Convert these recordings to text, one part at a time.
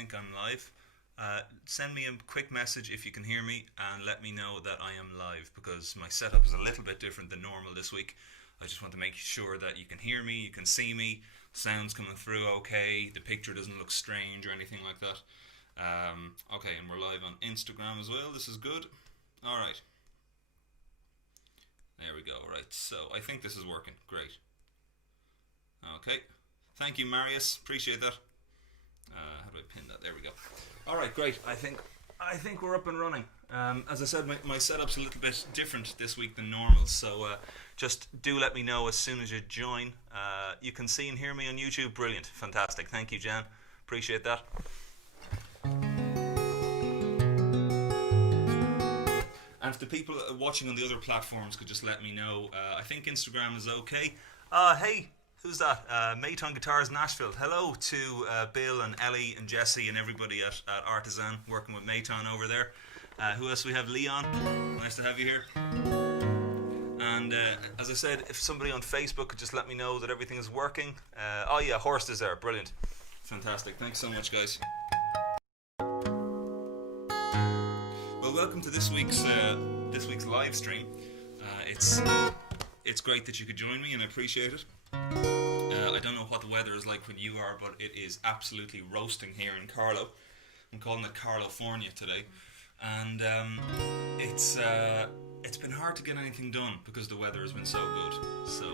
think I'm live. Send me a quick message if you can hear me and let me know that I am live, because my setup is a little bit different than normal this week. I just want to make sure that you can hear me, you can see me, sound's coming through okay, the picture doesn't look strange or anything like that. Okay, and we're live on Instagram as well. This is good. Alright. There we go. Right, so I think this is working. Great. Okay. Thank you, Marius. Appreciate that. How do I pin that? There we go. Alright, great. I think we're up and running. As I said, my setup's a little bit different this week than normal, so just do let me know as soon as you join. You can see and hear me on YouTube. Brilliant. Fantastic. Thank you, Jan. Appreciate that. And if the people watching on the other platforms could just let me know. I think Instagram is okay. Hey, who's that? Mayton Guitars Nashville. Hello to Bill and Ellie and Jesse and everybody at Artisan working with Mayton over there. Who else we have? Leon. Nice to have you here. And as I said, if somebody on Facebook could just let me know that everything is working. Oh yeah, Horst is there. Brilliant. Fantastic. Thanks so much, guys. Well, welcome to this week's live stream. It's great that you could join me, and I appreciate it. I don't know what the weather is like when you are, but it is absolutely roasting here in Carlo. I'm calling it Carlofornia today, and it's been hard to get anything done because the weather has been so good. So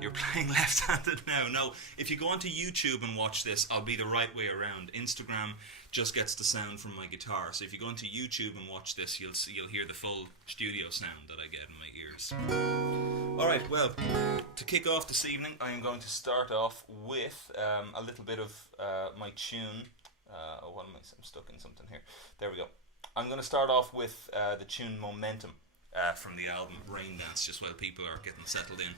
you're playing left-handed now. No, if you go onto YouTube and watch this, I'll be the right way around. Instagram just gets the sound from my guitar. So if you go onto YouTube and watch this, you'll hear the full studio sound that I get in my ears. Alright, well, to kick off this evening, I am going to start off with a little bit of my tune. I'm stuck in something here. There we go. I'm going to start off with the tune Momentum from the album Rain Dance, just while people are getting settled in.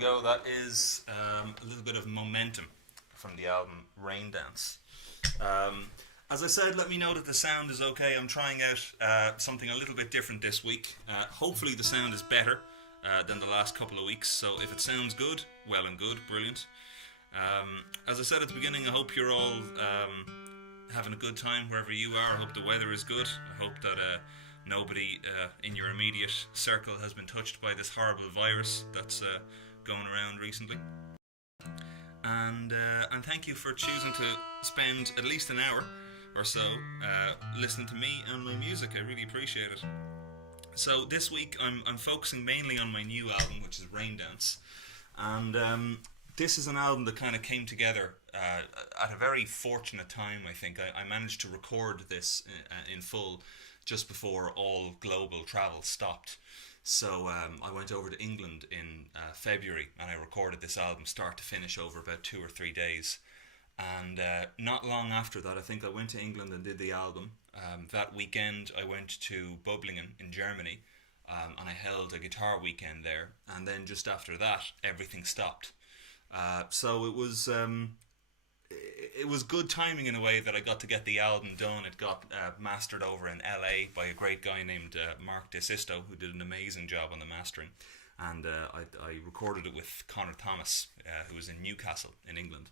go. That is a little bit of momentum from the album Rain Dance. As I said, let me know that the sound is okay. I'm trying out something a little bit different this week. Hopefully the sound is better than the last couple of weeks. So if it sounds good, well and good, brilliant. As I said at the beginning, I hope you're all having a good time wherever you are. I hope the weather is good. I hope that nobody in your immediate circle has been touched by this horrible virus that's going around recently. And thank you for choosing to spend at least an hour or so listening to me and my music. I really appreciate it. So this week I'm focusing mainly on my new album, which is Rain Dance. And this is an album that kind of came together at a very fortunate time, I think. I managed to record this in full just before all global travel stopped. So I went over to England in February and I recorded this album start to finish over about 2 or 3 days. And not long after that, I think I went to England and did the album. That weekend I went to Böblingen in Germany and I held a guitar weekend there. And then just after that, everything stopped. So it was good timing in a way that I got to get the album done. It got mastered over in LA by a great guy named Mark DeSisto, who did an amazing job on the mastering. And I recorded it with Connor Thomas, who was in Newcastle in England.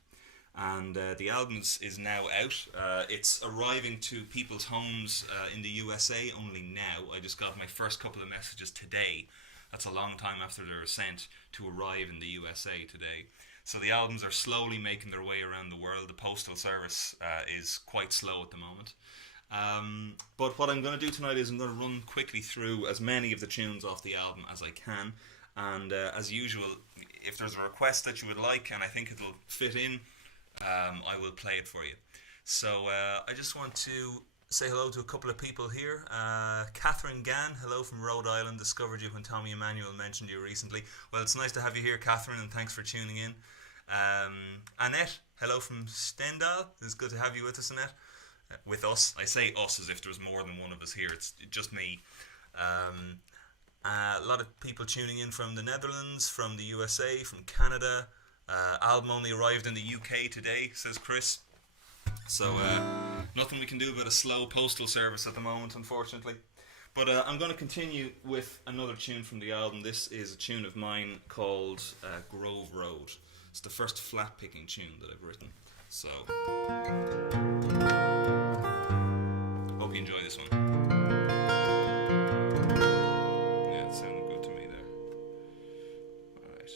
And the album is now out. It's arriving to people's homes in the USA only now. I just got my first couple of messages today. That's a long time after they were sent to arrive in the USA today. So the albums are slowly making their way around the world. The postal service is quite slow at the moment. But what I'm going to do tonight is I'm going to run quickly through as many of the tunes off the album as I can. And as usual, if there's a request that you would like and I think it'll fit in, I will play it for you. So I just want to say hello to a couple of people here. Catherine Gann, hello from Rhode Island. Discovered you when Tommy Emmanuel mentioned you recently. Well, it's nice to have you here, Catherine, and thanks for tuning in. Annette, hello from Stendal. It's good to have you with us, Annette. With us. I say us as if there's more than one of us here. It's just me. A lot of people tuning in from the Netherlands, from the USA, from Canada. Album only arrived in the UK today, says Chris. So nothing we can do about a slow postal service at the moment, unfortunately. But I'm going to continue with another tune from the album. This is a tune of mine called Grove Road. It's the first flat picking tune that I've written. So hope you enjoy this one. Yeah, it sounded good to me there. Alright.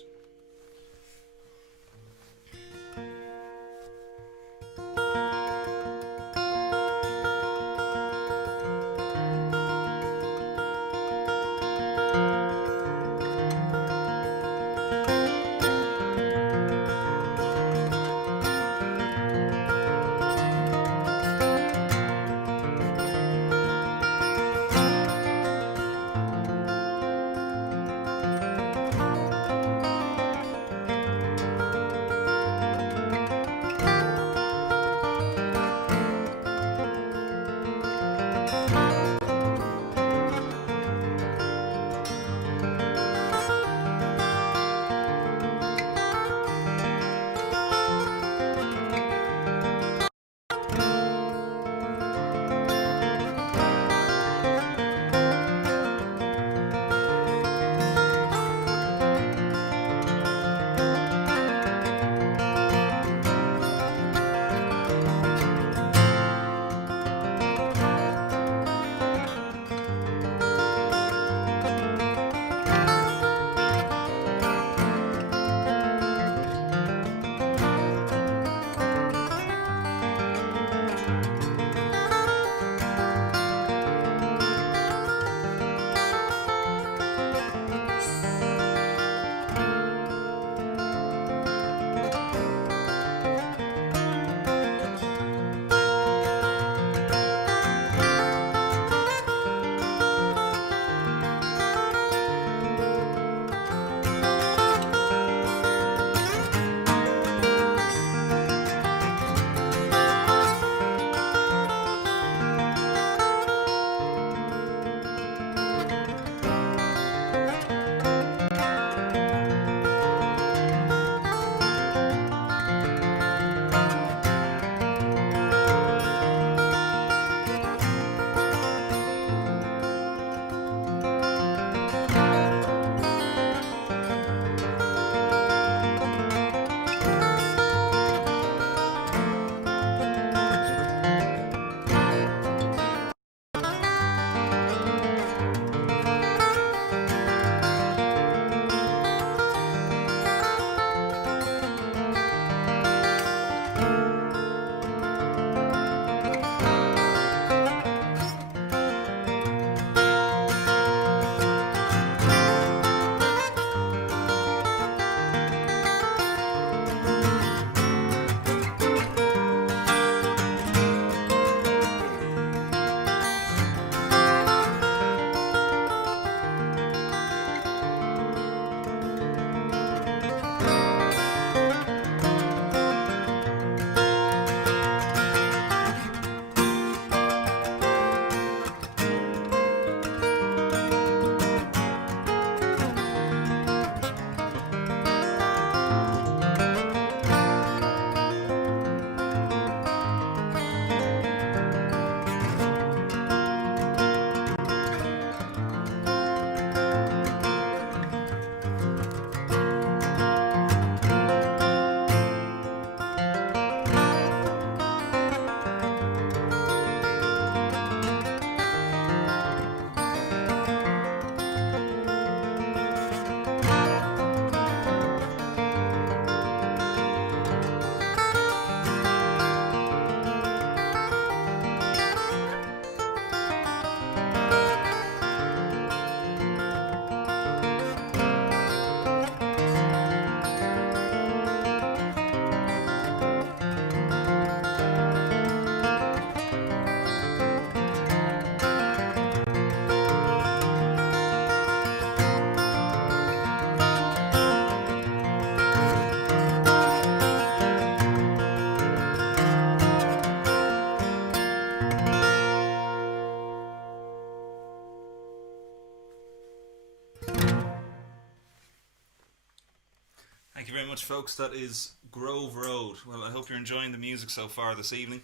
you very much, folks. That is Grove Road. Well, I hope you're enjoying the music so far this evening.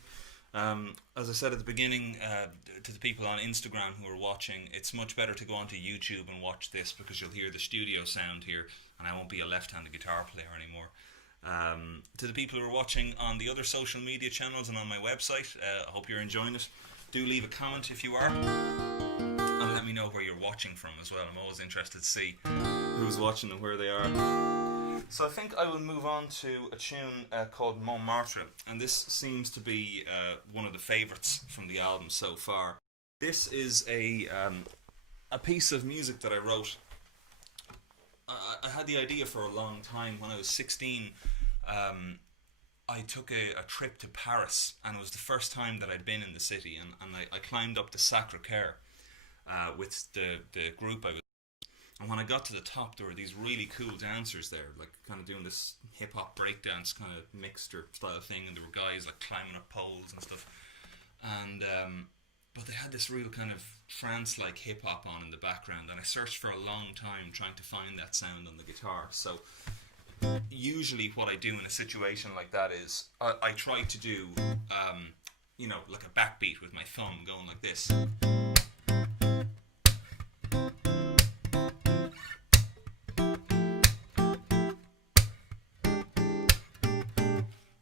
As I said at the beginning, to the people on Instagram who are watching, it's much better to go onto YouTube and watch this because you'll hear the studio sound here, and I won't be a left-handed guitar player anymore. To the people who are watching on the other social media channels and on my website, I hope you're enjoying it. Do leave a comment if you are, and let me know where you're watching from as well. I'm always interested to see who's watching and where they are. So I think I will move on to a tune called Montmartre, and this seems to be one of the favourites from the album so far. This is a piece of music that I wrote. I had the idea for a long time. When I was 16, I took a trip to Paris, and it was the first time that I'd been in the city, and I climbed up the Sacré-Cœur with the group I was. And when I got to the top, there were these really cool dancers there, like kind of doing this hip-hop breakdance kind of mixture style thing, and there were guys like climbing up poles and stuff. And but they had this real kind of trance-like hip-hop on in the background, and I searched for a long time trying to find that sound on the guitar. So usually what I do in a situation like that is I try to do, like a backbeat with my thumb going like this.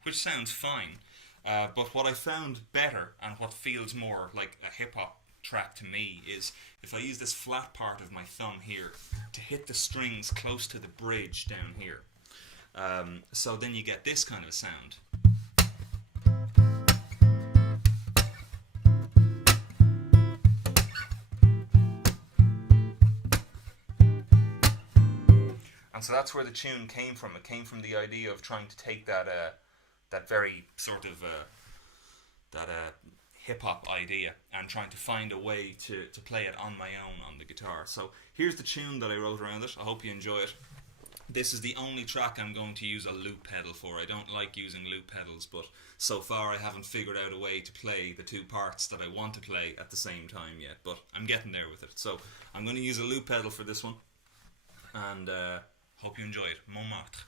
Which sounds fine, but what I found better and what feels more like a hip-hop track to me is if I use this flat part of my thumb here to hit the strings close to the bridge down here. So then you get this kind of sound. And so that's where the tune came from. It came from the idea of trying to take that very sort of hip hop idea and trying to find a way to play it on my own on the guitar. So here's the tune that I wrote around it. I hope you enjoy it. This is the only track I'm going to use a loop pedal for. I don't like using loop pedals, but so far I haven't figured out a way to play the two parts that I want to play at the same time yet, but I'm getting there with it. So I'm going to use a loop pedal for this one, and hope you enjoy it. Montmartre.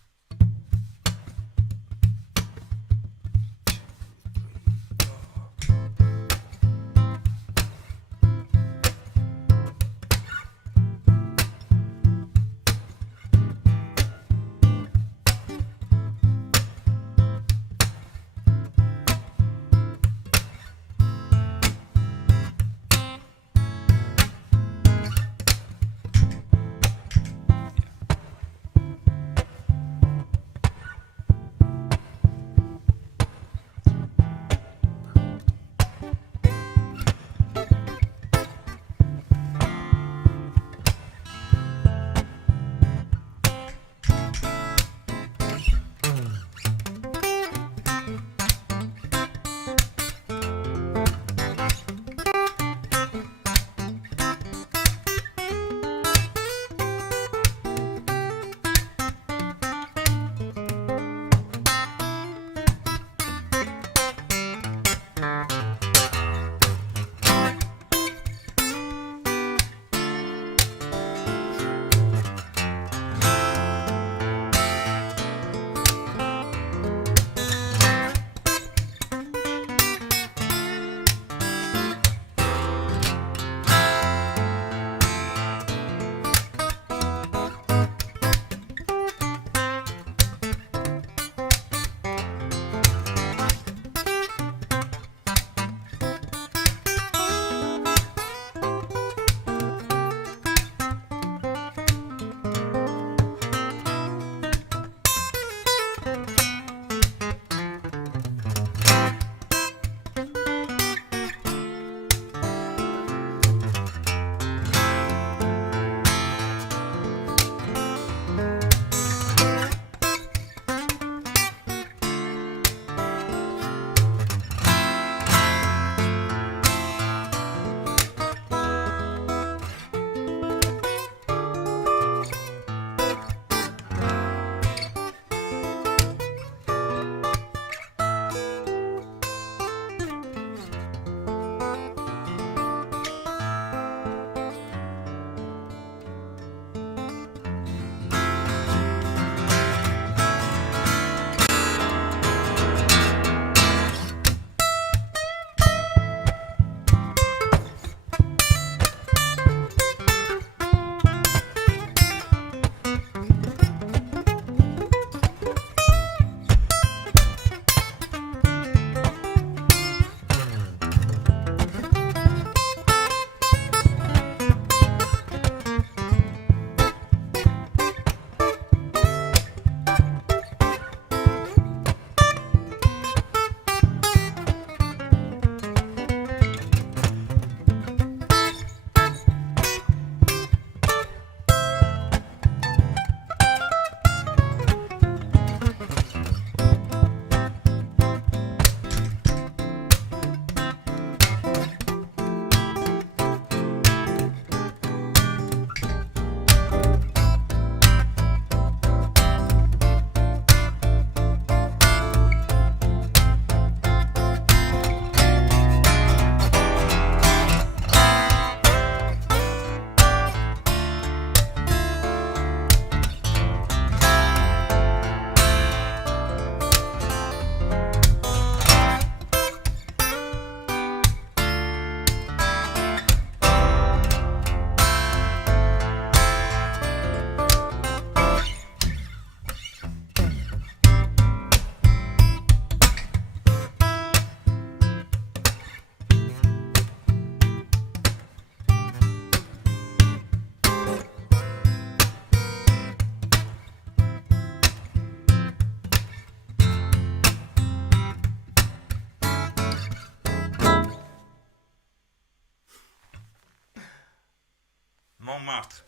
Montmartre.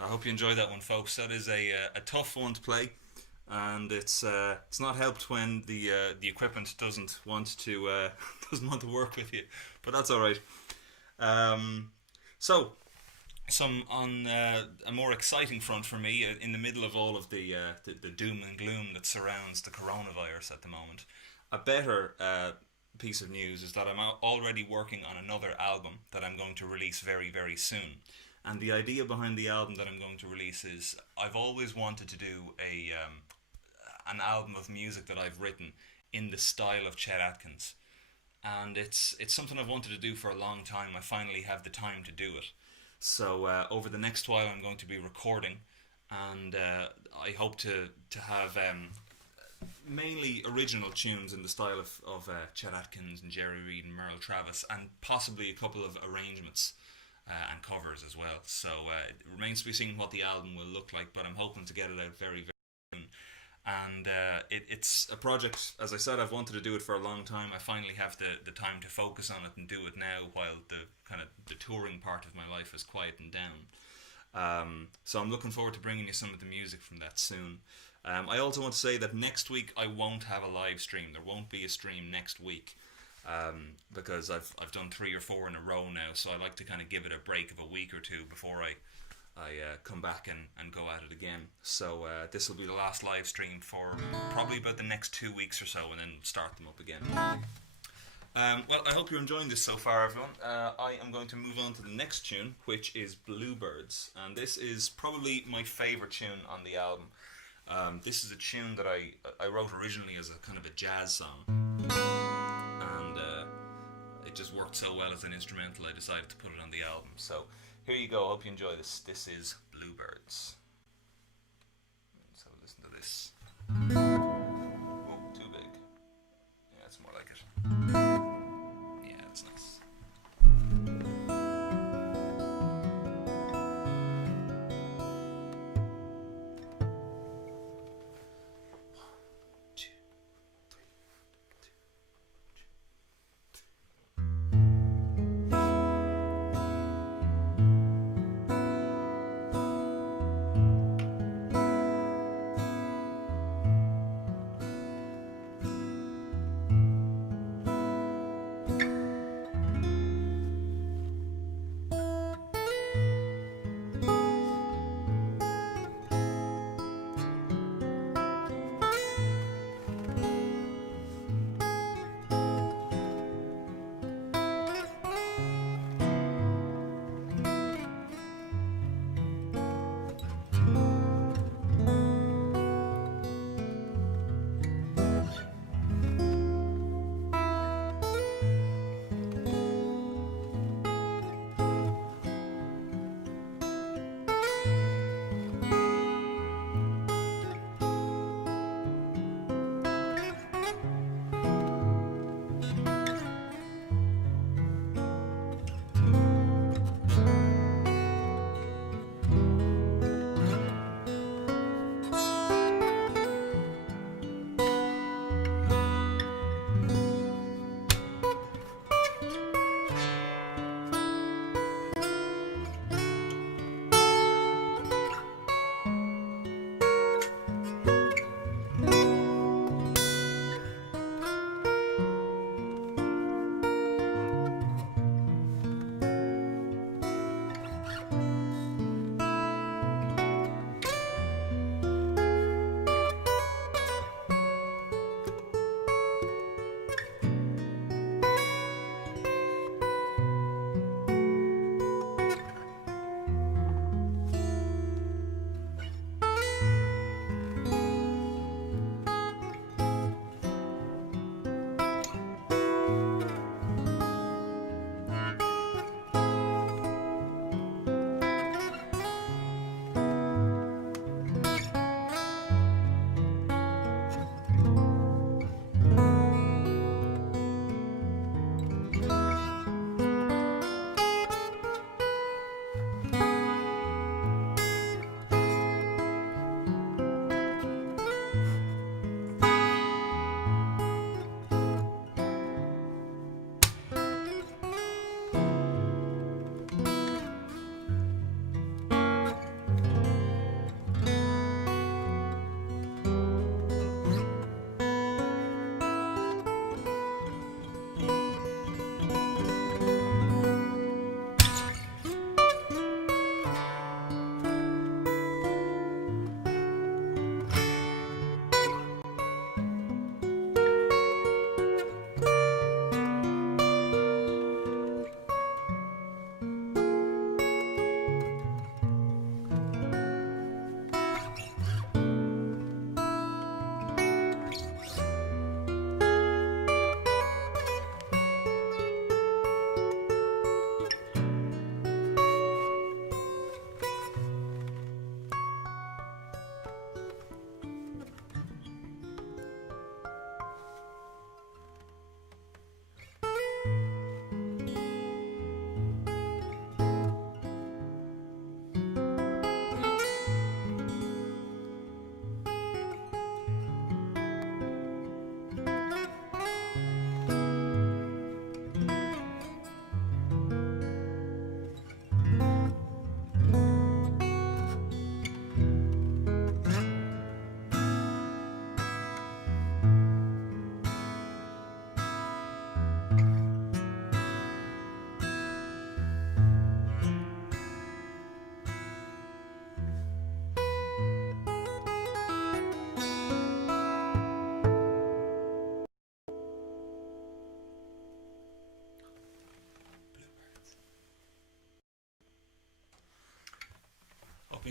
I hope you enjoyed that one, folks. That is a tough one to play, and it's not helped when the equipment doesn't want to doesn't want to work with you, but that's all right. So, some on a more exciting front for me, in the middle of all of the doom and gloom that surrounds the coronavirus at the moment, a better piece of news is that I'm already working on another album that I'm going to release very, very soon. And the idea behind the album that I'm going to release is I've always wanted to do an album of music that I've written in the style of Chet Atkins. And it's something I've wanted to do for a long time. I finally have the time to do it. So over the next while I'm going to be recording, and I hope to have mainly original tunes in the style of Chet Atkins and Jerry Reed and Merle Travis, and possibly a couple of arrangements and covers as well. So it remains to be seen what the album will look like, but I'm hoping to get it out very, very soon. And it's a project, as I said, I've wanted to do it for a long time. I finally have the time to focus on it and do it now, while the touring part of my life has quietened down. So I'm looking forward to bringing you some of the music from that soon. I also want to say that next week I won't have a live stream. There won't be a stream next week, because I've done 3 or 4 in a row now. So I like to kind of give it a break of a week or two before I come back and go at it again. So this will be the last live stream for probably about the next 2 weeks or so, and then start them up again. Well, I hope you're enjoying this so far, everyone. I am going to move on to the next tune, which is Bluebirds, and this is probably my favourite tune on the album. This is a tune that I wrote originally as a kind of a jazz song, and it just worked so well as an instrumental I decided to put it on the album. So here you go, hope you enjoy this. This is Bluebirds. Let's have a listen to this. Oh, too big. Yeah, it's more like it. Yeah, it's nice.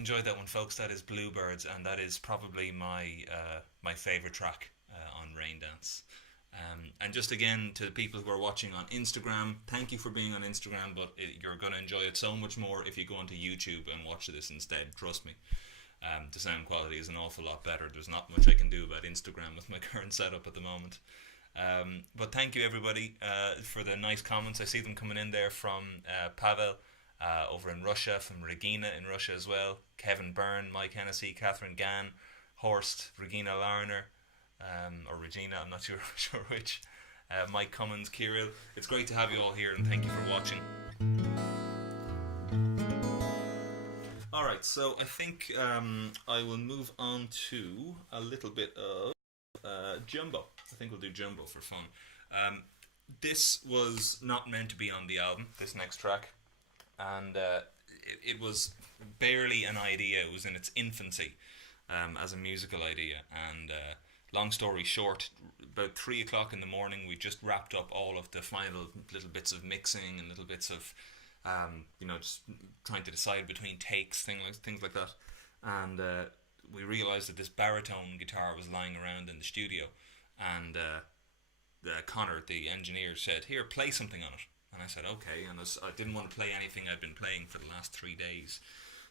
enjoyed that one, folks. That is Bluebirds, and that is probably my favourite track on Rain Dance. And just again, to the people who are watching on Instagram, thank you for being on Instagram, but you're going to enjoy it so much more if you go onto YouTube and watch this instead. Trust me. The sound quality is an awful lot better. There's not much I can do about Instagram with my current setup at the moment. But thank you, everybody, for the nice comments. I see them coming in there from Pavel over in Russia, from Regina in Russia as well, Kevin Byrne, Mike Hennessy, Catherine Gann, Horst, Regina Larner, or Regina, I'm not sure which, Mike Cummins, Kirill. It's great to have you all here, and thank you for watching. Alright, so I think I will move on to a little bit of Jumbo. I think we'll do Jumbo for fun. This was not meant to be on the album, this next track, and it was barely an idea. It was in its infancy as a musical idea, and long story short, about 3 o'clock in the morning, we just wrapped up all of the final little bits of mixing and little bits of, just trying to decide between takes, things like that. And we realised that this baritone guitar was lying around in the studio, and Connor, the engineer, said, "Here, play something on it." And I said, "Okay." And I didn't want to play anything I'd been playing for the last 3 days.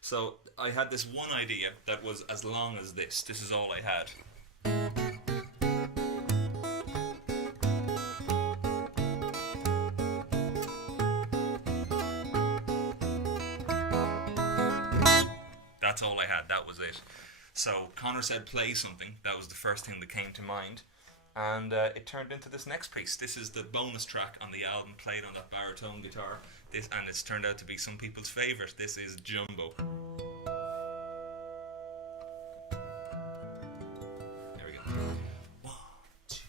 So I had this one idea that was as long as this. This is all I had. That's all I had. That was it. So Connor said play something. That was the first thing that came to mind. And it turned into this next piece. This is the bonus track on the album, played on that baritone guitar. And it's turned out to be some people's favourite. This is Jumbo. There we go. 1, 2.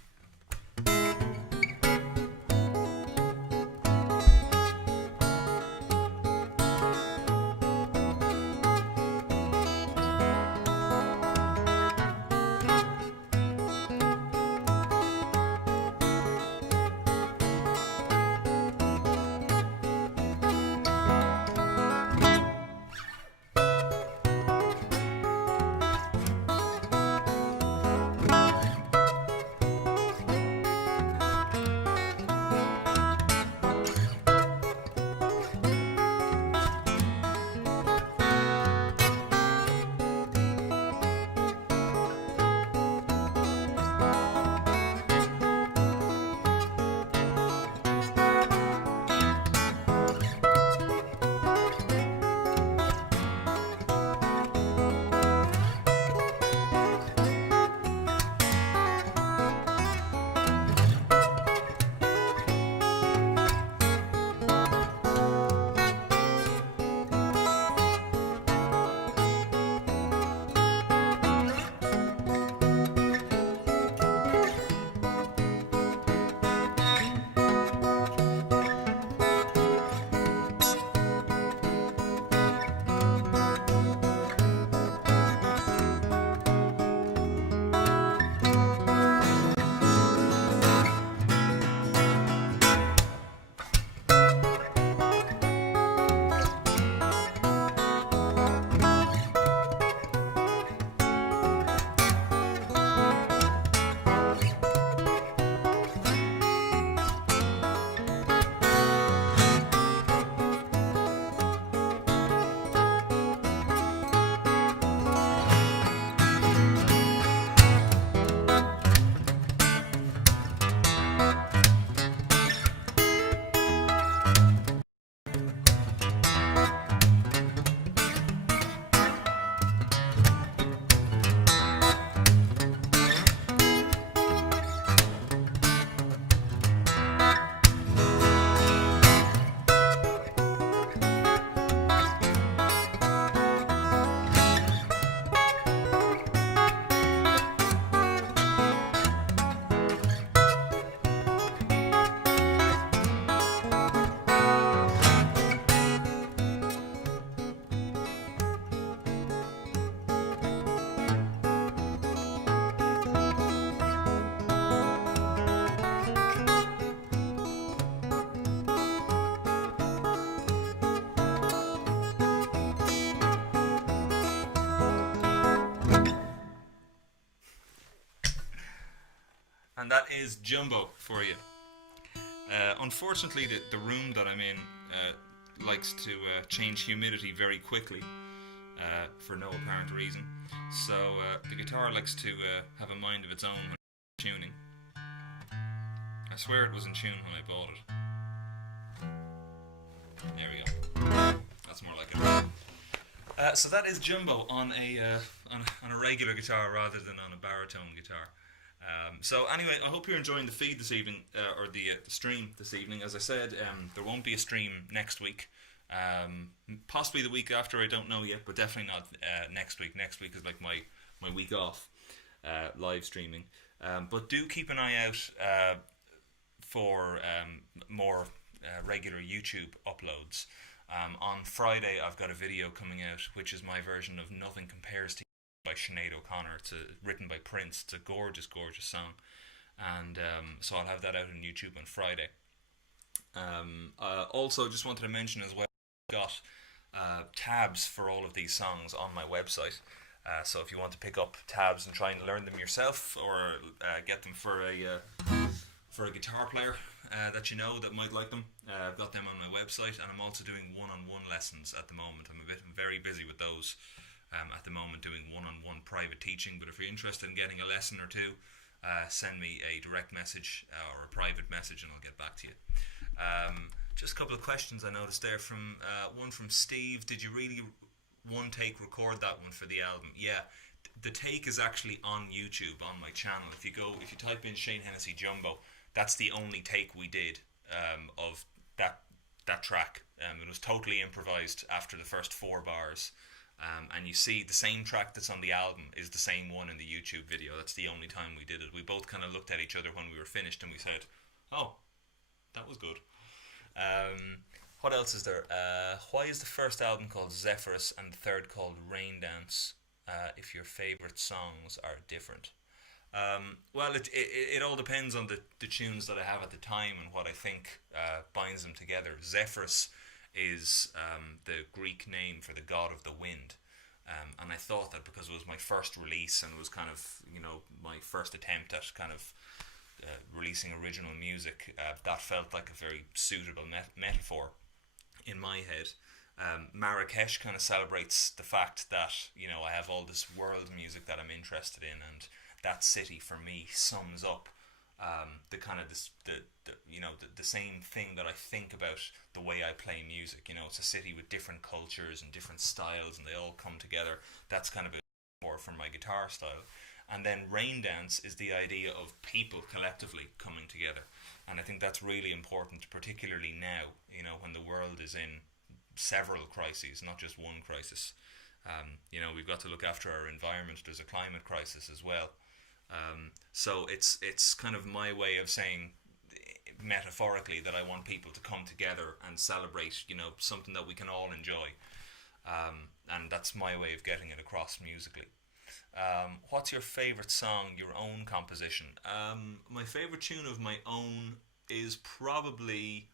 and that is Jumbo for you. Unfortunately, the room that I'm in likes to change humidity very quickly for no apparent reason. So the guitar likes to have a mind of its own when it's tuning. I swear it was in tune when I bought it. There we go. That's more like it. So that is Jumbo on a regular guitar rather than on a baritone guitar. So anyway, I hope you're enjoying the feed this evening, or the stream this evening. As I said, there won't be a stream next week. Possibly the week after, I don't know yet, but definitely not next week. Next week is like my week off, live streaming. But do keep an eye out for more regular YouTube uploads. On Friday, I've got a video coming out, which is my version of Nothing Compares to You by Sinead O'Connor. It's written by Prince. It's a gorgeous, gorgeous song. And so I'll have that out on YouTube on Friday. Also, just wanted to mention as well, I've got tabs for all of these songs on my website. So if you want to pick up tabs and try and learn them yourself, or get them for a guitar player that you know that might like them, I've got them on my website. And I'm also doing one-on-one lessons at the moment. I'm very busy with those at the moment, doing one-on-one private teaching. But if you're interested in getting a lesson or two, send me a direct message or a private message and I'll get back to you. Just a couple of questions I noticed there. From one from Steve: did you really one take record that one for the album? Yeah, the take is actually on YouTube on my channel. If you type in Shane Hennessy Jumbo, that's the only take we did of that track. It was totally improvised after the first 4 bars. And you see the same track that's on the album is the same one in the YouTube video. That's the only time we did it. We both kind of looked at each other when we were finished and we said, oh, that was good. What else is there? Why is the first album called Zephyrus and the third called Rain Dance if your favourite songs are different? Well, it all depends on the tunes that I have at the time and what I think binds them together. Zephyrus is the Greek name for the god of the wind, and I thought that because it was my first release and it was kind of, my first attempt at kind of releasing original music, that felt like a very suitable metaphor in my head. Marrakesh kind of celebrates the fact that I have all this world music that I'm interested in, and that city for me sums up the kind of the same thing that I think about the way I play music. It's a city with different cultures and different styles, and they all come together. That's kind of a more from my guitar style. And then Rain Dance is the idea of people collectively coming together, and I think that's really important, particularly now, when the world is in several crises, not just one crisis. We've got to look after our environment. There's a climate crisis as well. So it's kind of my way of saying, metaphorically, that I want people to come together and celebrate, something that we can all enjoy. And that's my way of getting it across musically. What's your favourite song, your own composition? My favourite tune of my own is probably,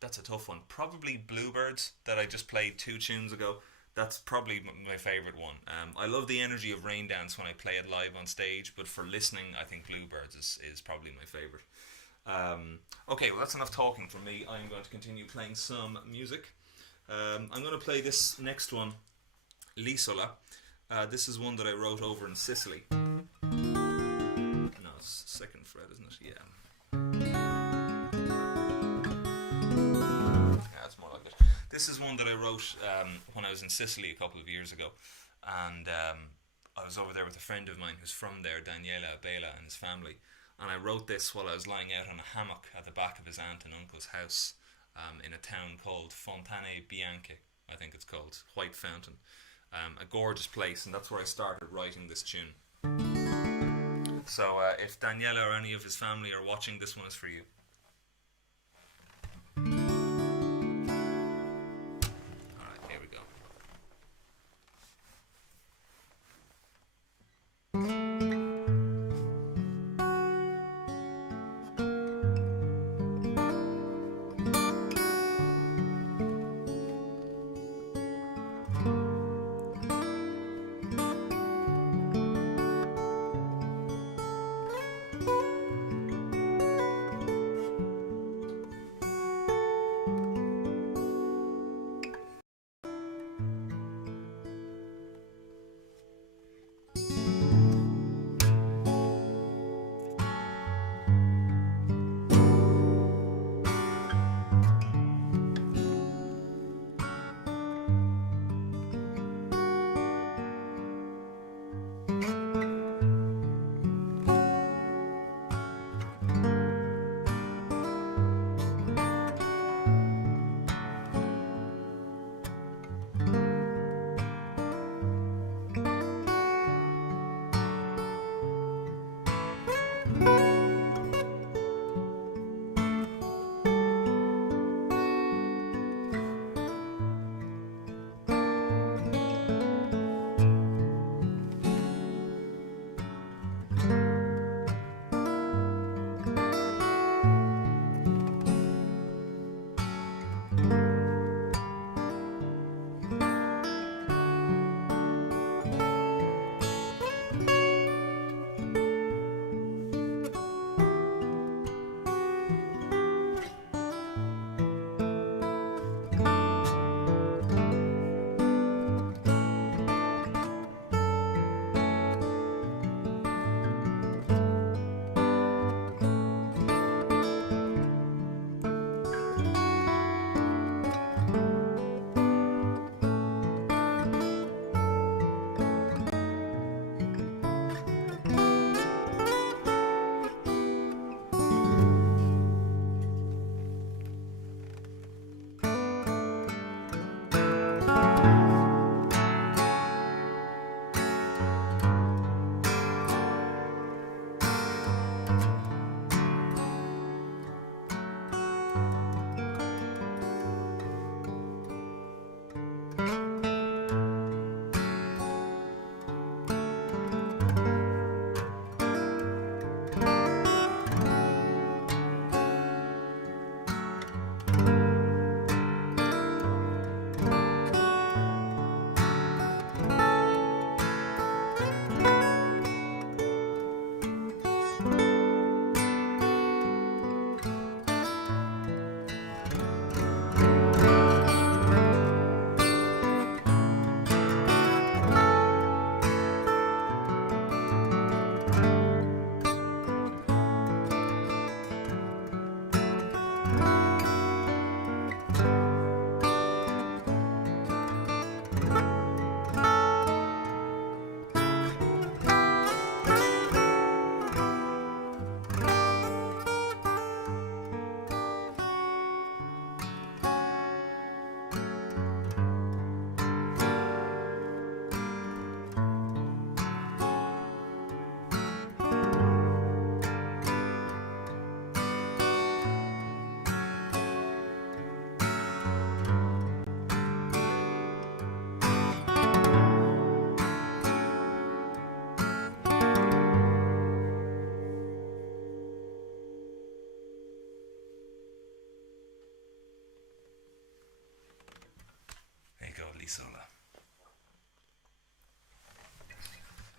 that's a tough one, probably Bluebirds, that I just played 2 tunes ago. That's probably my favourite one. I love the energy of Rain Dance when I play it live on stage, but for listening, I think Bluebirds is probably my favourite. Okay, well, that's enough talking from me. I'm going to continue playing some music. I'm going to play this next one, Lisanna. This is one that I wrote over in Sicily. No, it's 2nd fret, isn't it? Yeah. That's more like it. This is one that I wrote when I was in Sicily a couple of years ago, and I was over there with a friend of mine who's from there, Daniela Bela, and his family, and I wrote this while I was lying out on a hammock at the back of his aunt and uncle's house in a town called Fontane Bianche, I think it's called, White Fountain. A gorgeous place, and that's where I started writing this tune. So if Daniela or any of his family are watching, this one is for you. Alright, here we go.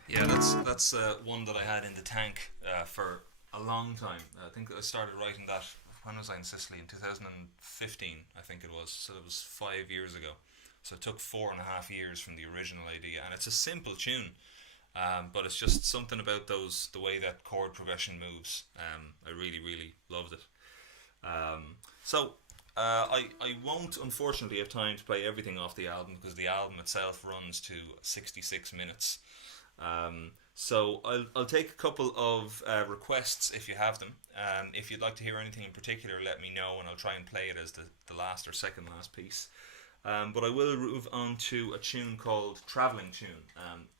Yeah, that's one that I had in the tank for a long time. I think I started writing that, when was I in Sicily? In 2015, I think it was. So it was 5 years ago. So it took 4.5 years from the original idea, and it's a simple tune, but it's just something about the way that chord progression moves. I really, really loved it. So I won't unfortunately have time to play everything off the album because the album itself runs to 66 minutes. So I'll take a couple of requests if you have them. If you'd like to hear anything in particular, let me know and I'll try and play it as the last or second last piece. But I will move on to a tune called Travelling Tune.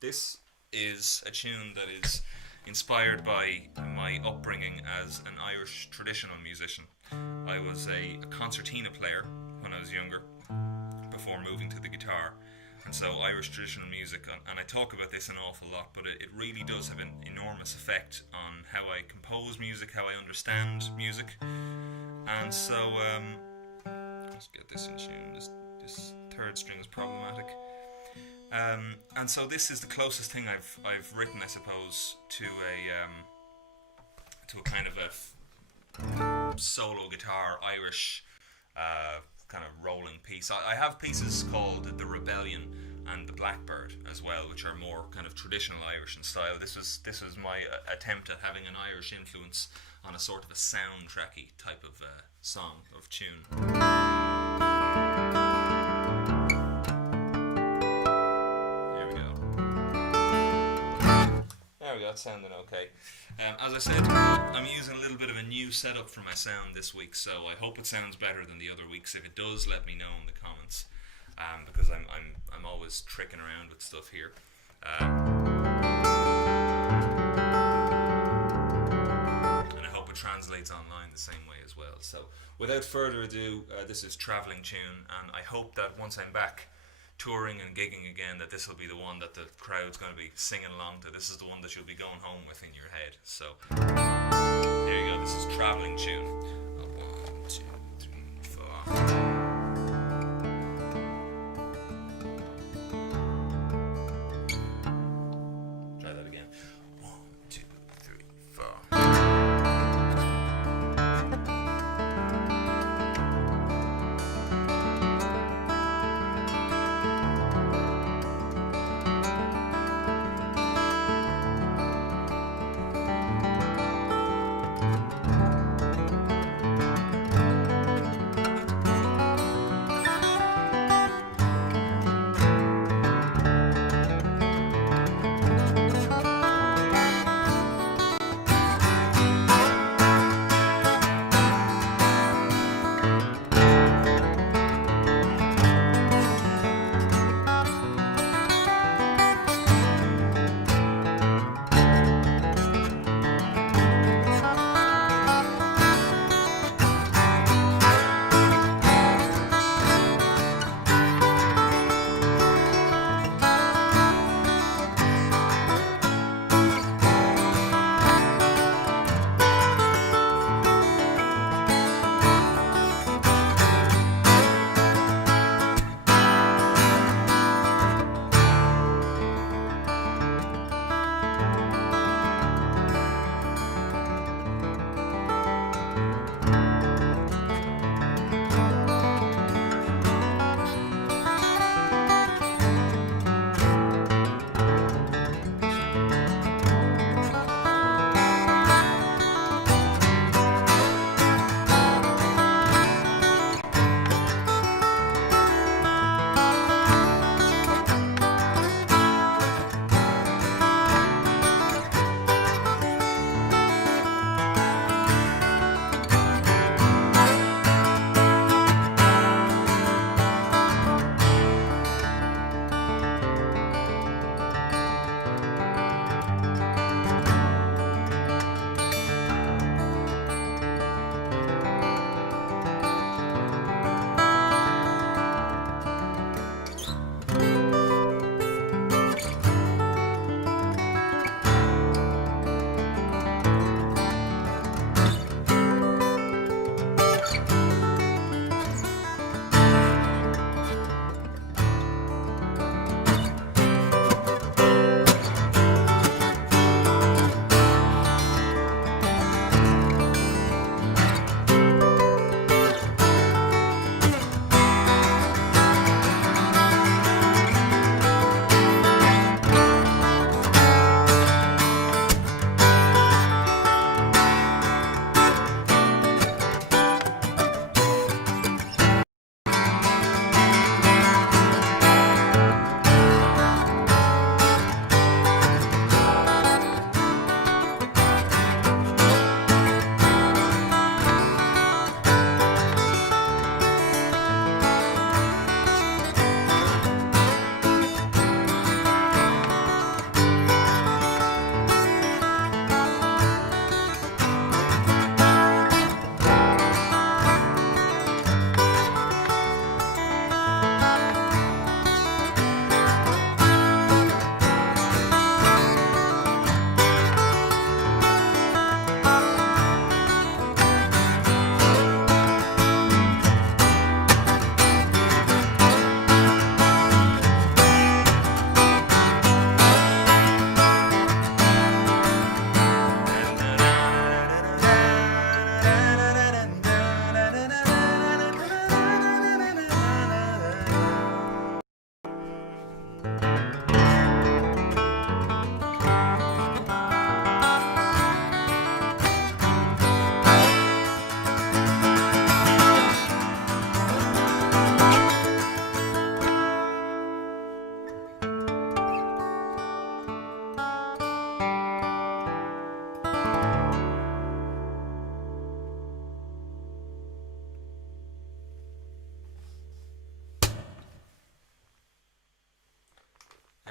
This is a tune that is inspired by my upbringing as an Irish traditional musician. I was a concertina player when I was younger, before moving to the guitar. And so Irish traditional music, and I talk about this an awful lot, but it really does have an enormous effect on how I compose music, how I understand music. And so, let's get this in tune. This third string is problematic. And so this is the closest thing I've written, I suppose, to a kind of a solo guitar Irish kind of rolling piece. I have pieces called The Rebellion and The Blackbird as well, which are more kind of traditional Irish in style. This was my attempt at having an Irish influence on a sort of a soundtracky type of song, of tune. There we go, it's sounding okay. As I said, I'm using a little bit of a new setup for my sound this week, so I hope it sounds better than the other weeks. If it does, let me know in the comments, because I'm always tricking around with stuff here. And I hope it translates online the same way as well. So, without further ado, this is Travelling Tune, and I hope that once I'm back touring and gigging again, that this will be the one that the crowd's going to be singing along to. This is the one that you'll be going home with in your head. So there you go, this is Travelling Tune. 1, 2, 3, 4. Try that again. 1, 2, 3, 4.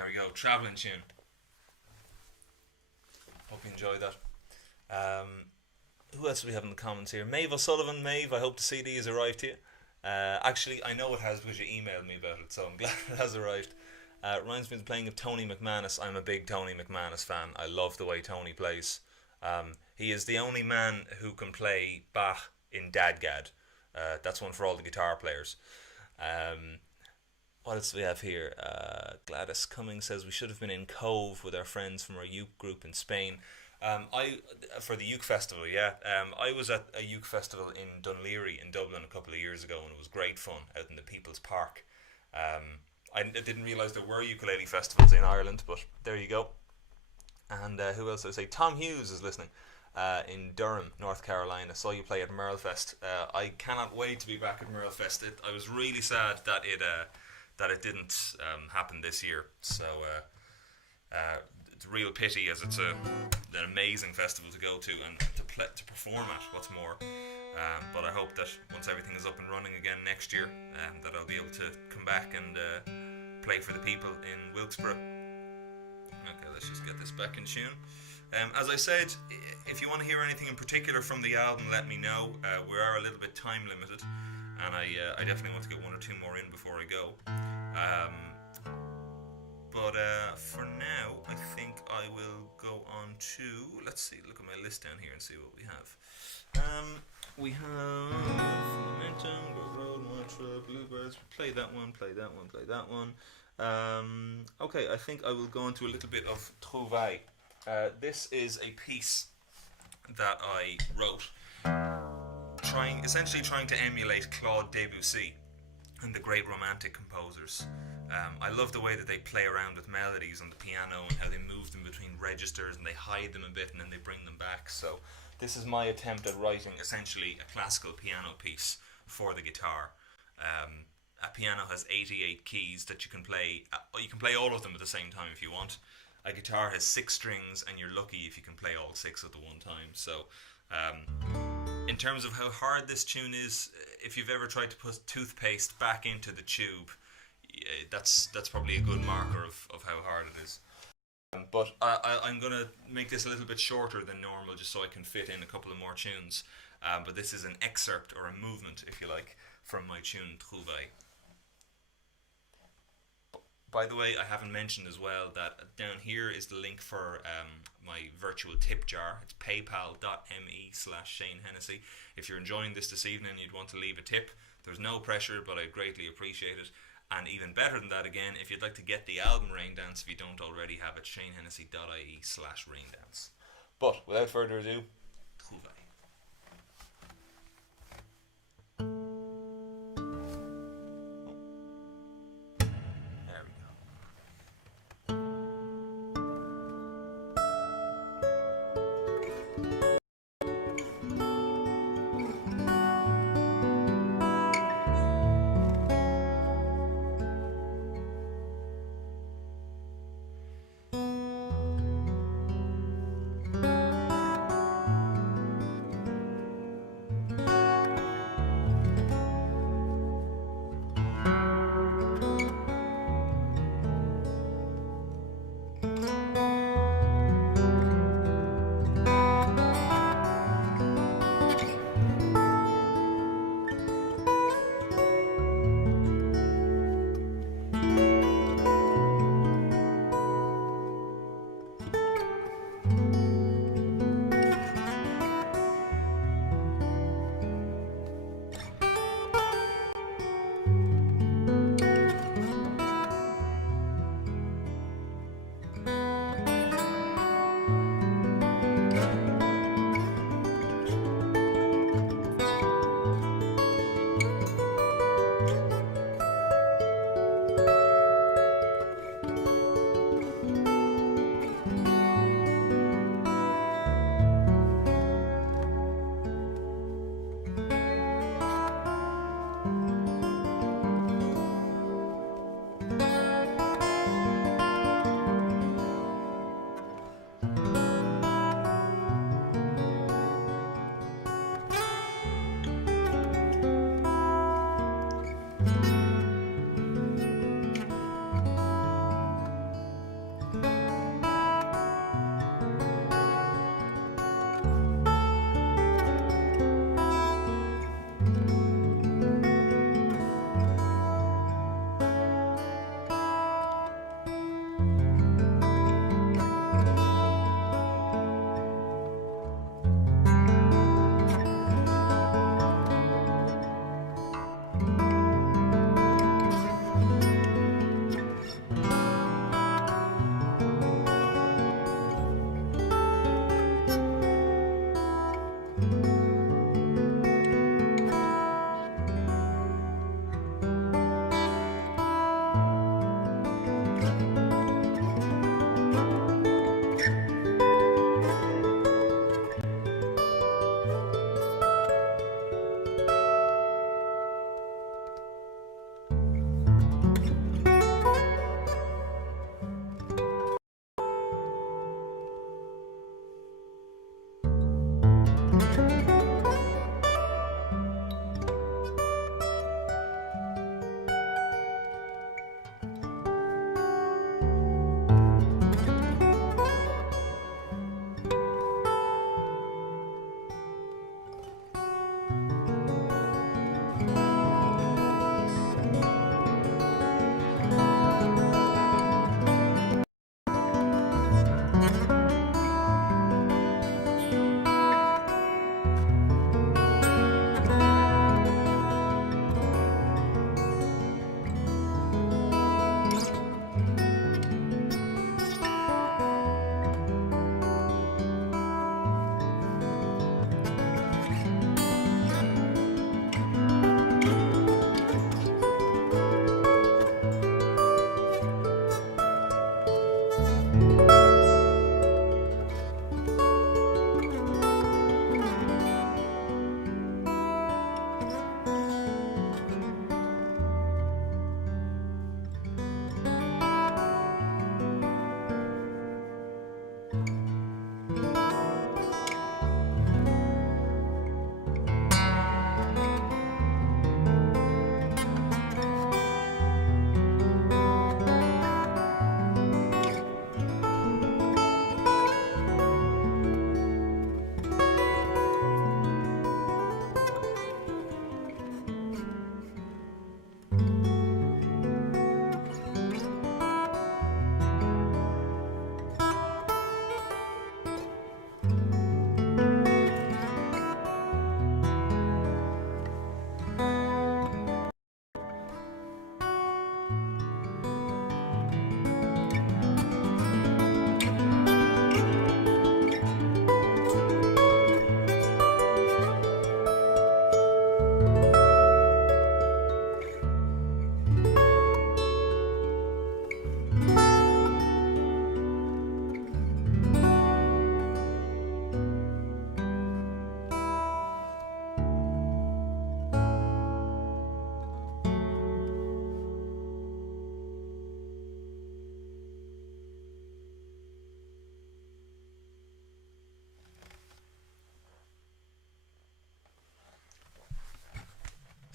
we go. Travelling tune. Hope you enjoyed that. Who else do we have in the comments here? Maeve O'Sullivan. Maeve, I hope the CD has arrived to you. Actually, I know it has because you emailed me about it, so I'm glad it has arrived. Reminds me of the playing of Tony McManus. I'm a big Tony McManus fan. I love the way Tony plays. He is the only man who can play Bach in Dadgad. That's one for all the guitar players. What else do we have here? Gladys Cummings says we should have been in Cove with our friends from our uke group in Spain. For the uke festival, yeah. I was at a uke festival in Dunleary in Dublin a couple of years ago, and it was great fun out in the People's Park. I didn't realise there were ukulele festivals in Ireland, but there you go. And who else? I say Tom Hughes is listening in Durham, North Carolina. Saw you play at Merlefest. I cannot wait to be back at Merlefest. I was really sad that it didn't happen this year. So it's a real pity, as it's an amazing festival to go to and to perform at. What's more, but I hope that once everything is up and running again next year, that I'll be able to come back and play for the people in Wilkesboro. Okay, let's just get this back in tune. As I said, if you want to hear anything in particular from the album, let me know. We are a little bit time limited, and I definitely want to get one or two more in before I go. But for now, I think I will go on to, let's see, look at my list down here and see what we have. We have Momentum, Montmartre, Bluebirds. Play that one, play that one, play that one. Okay, I think I will go on to a little bit of Cuvee. This is a piece that I wrote, essentially trying to emulate Claude Debussy and the great romantic composers. I love the way that they play around with melodies on the piano and how they move them between registers and they hide them a bit and then they bring them back. So this is my attempt at writing essentially a classical piano piece for the guitar. A piano has 88 keys that you can play. You can play all of them at the same time if you want. A guitar has 6 strings, and you're lucky if you can play all 6 at the one time. So in terms of how hard this tune is, if you've ever tried to put toothpaste back into the tube, that's probably a good marker of how hard it is. But I'm going to make this a little bit shorter than normal just so I can fit in a couple of more tunes. But this is an excerpt, or a movement, if you like, from my tune Cuvee. By the way, I haven't mentioned as well that down here is the link for my virtual tip jar. It's paypal.me/Shane Hennessy. If you're enjoying this evening and you'd want to leave a tip, there's no pressure, but I'd greatly appreciate it. And even better than that, again, if you'd like to get the album Rain Dance, if you don't already have it, shanehennessy.ie/raindance. But without further ado, Cuvee.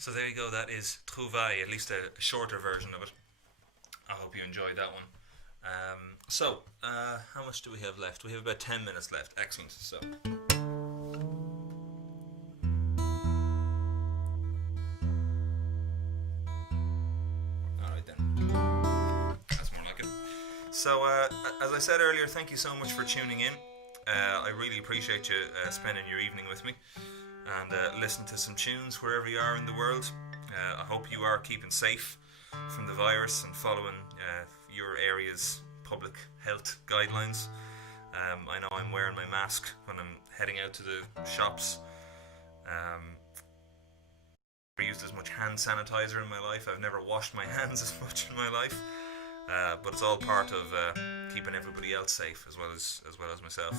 So there you go, that is Cuvee, at least a shorter version of it. I hope you enjoyed that one. How much do we have left? We have about 10 minutes left. Excellent. So. Alright then. That's more like it. So, as I said earlier, thank you so much for tuning in. I really appreciate you spending your evening with me and listening to some tunes wherever you are in the world. I hope you are keeping safe from the virus and following your area's public health guidelines. I know I'm wearing my mask when I'm heading out to the shops. I've never used as much hand sanitizer in my life. I've never washed my hands as much in my life. But it's all part of keeping everybody else safe as well as myself.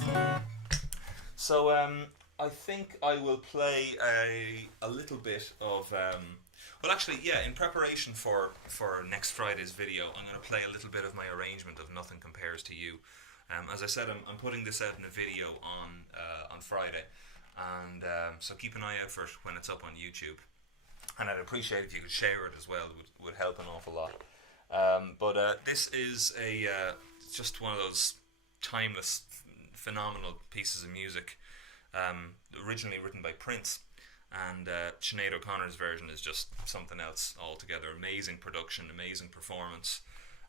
So I think I will play a little bit of in preparation for next Friday's video, I'm going to play a little bit of my arrangement of Nothing Compares to You. As I said, I'm putting this out in a video on Friday, and so keep an eye out for it when it's up on YouTube. And I'd appreciate if you could share it as well. It would help an awful lot. But this is just one of those timeless, phenomenal pieces of music, originally written by Prince, and Sinead O'Connor's version is just something else altogether. Amazing production, amazing performance,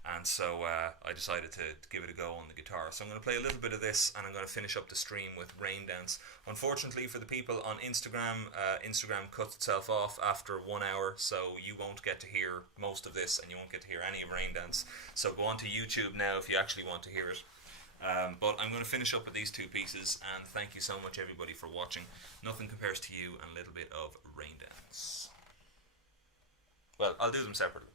and so I decided to give it a go on the guitar. So I'm going to play a little bit of this, and I'm going to finish up the stream with Rain Dance. Unfortunately for the people on Instagram, Instagram cuts itself off after 1 hour, so you won't get to hear most of this, and you won't get to hear any of Rain Dance. So go on to YouTube now if you actually want to hear it. But I'm going to finish up with these two pieces, and thank you so much everybody for watching. Nothing Compares to You and a little bit of Rain Dance. Well, I'll do them separately.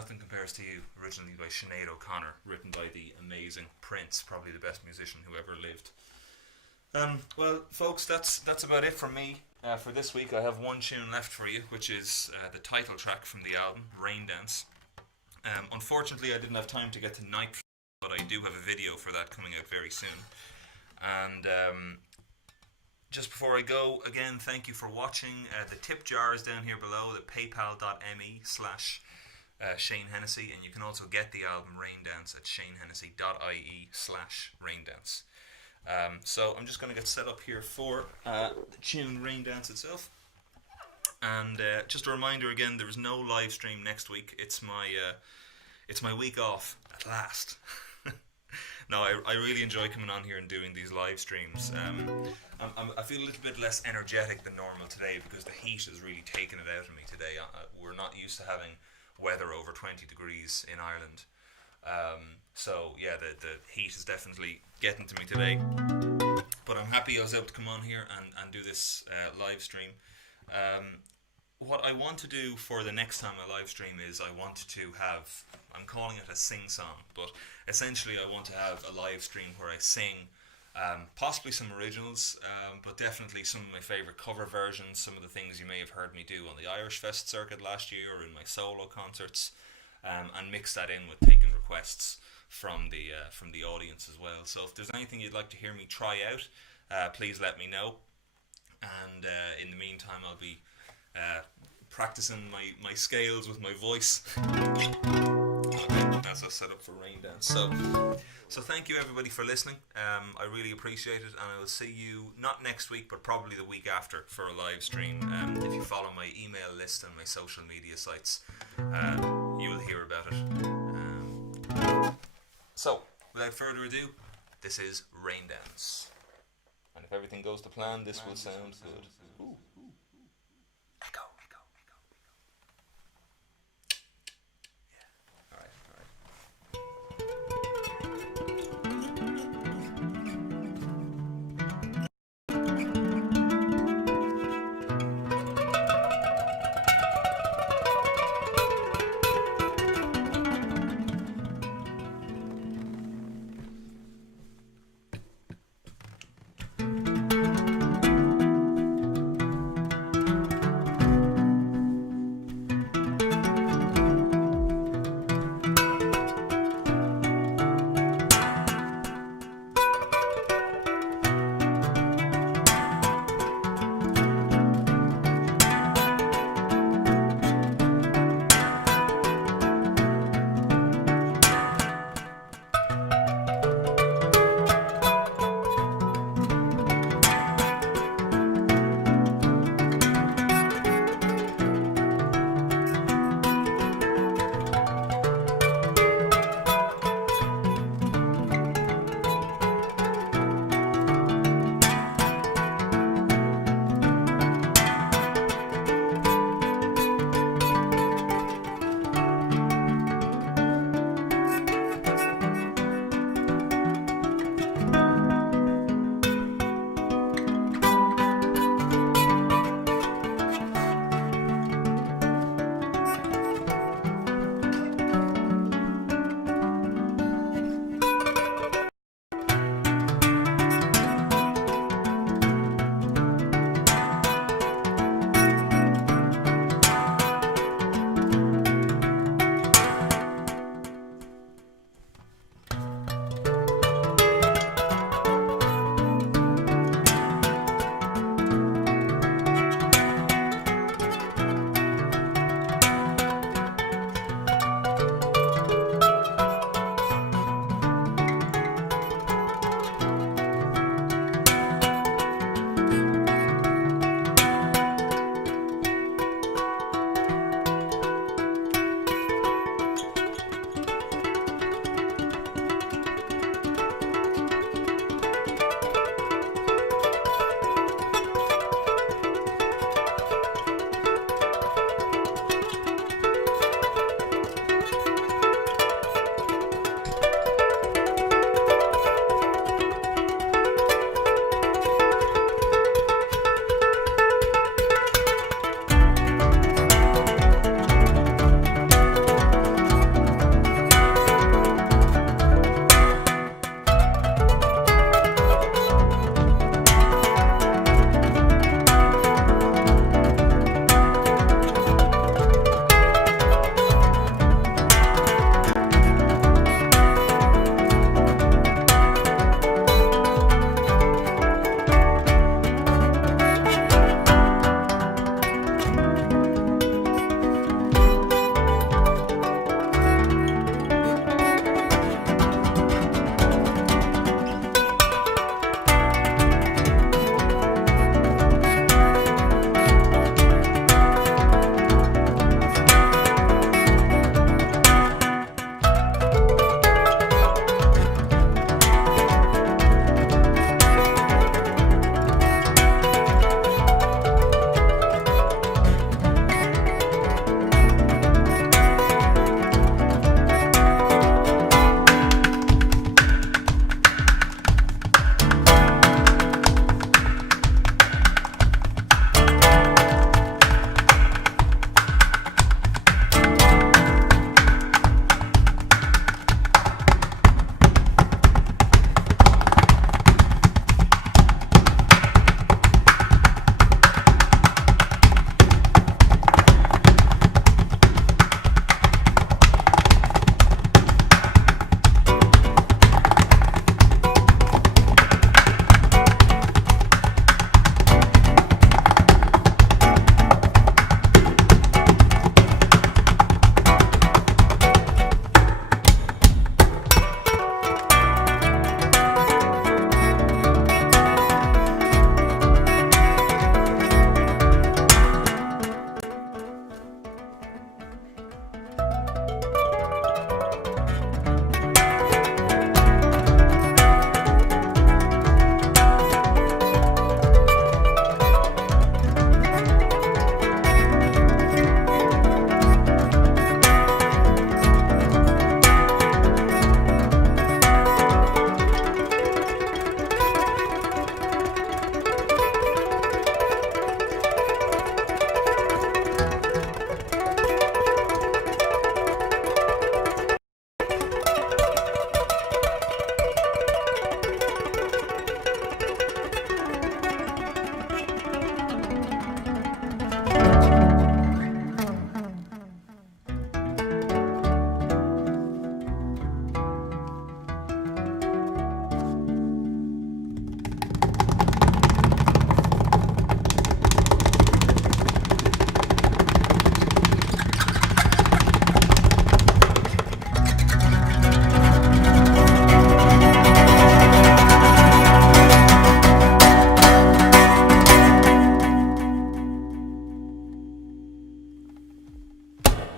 Nothing Compares to You, originally by Sinead O'Connor, written by the amazing Prince, probably the best musician who ever lived. Well, folks, that's about it from me. For this week, I have one tune left for you, which is the title track from the album, Rain Dance. Unfortunately, I didn't have time to get to Night, but I do have a video for that coming out very soon. And just before I go, again, thank you for watching. The tip jar is down here below, the paypal.me/Shane Hennessy, and you can also get the album Rain Dance at shanehennessy.ie/raindance. So I'm just going to get set up here for the tune Rain Dance itself. And just a reminder again, there is no live stream next week. It's my week off at last. No, I really enjoy coming on here and doing these live streams. I feel a little bit less energetic than normal today because the heat has really taken it out of me today. We're not used to having weather over 20 degrees in Ireland. So yeah, the heat is definitely getting to me today. But I'm happy I was able to come on here and do this live stream. What I want to do for the next time I live stream is I want to have, I'm calling it a sing-song, but essentially I want to have a live stream where I sing possibly some originals, but definitely some of my favourite cover versions, some of the things you may have heard me do on the Irish Fest circuit last year or in my solo concerts, and mix that in with taking requests from the audience as well. So if there's anything you'd like to hear me try out, please let me know. And in the meantime, I'll be practicing my scales with my voice as I set up for Rain Dance. So thank you everybody for listening. I really appreciate it, and I will see you not next week but probably the week after for a live stream. If you follow my email list and my social media sites, you will hear about it. So without further ado, this is Rain Dance, and if everything goes to plan, this will sound good. Ooh.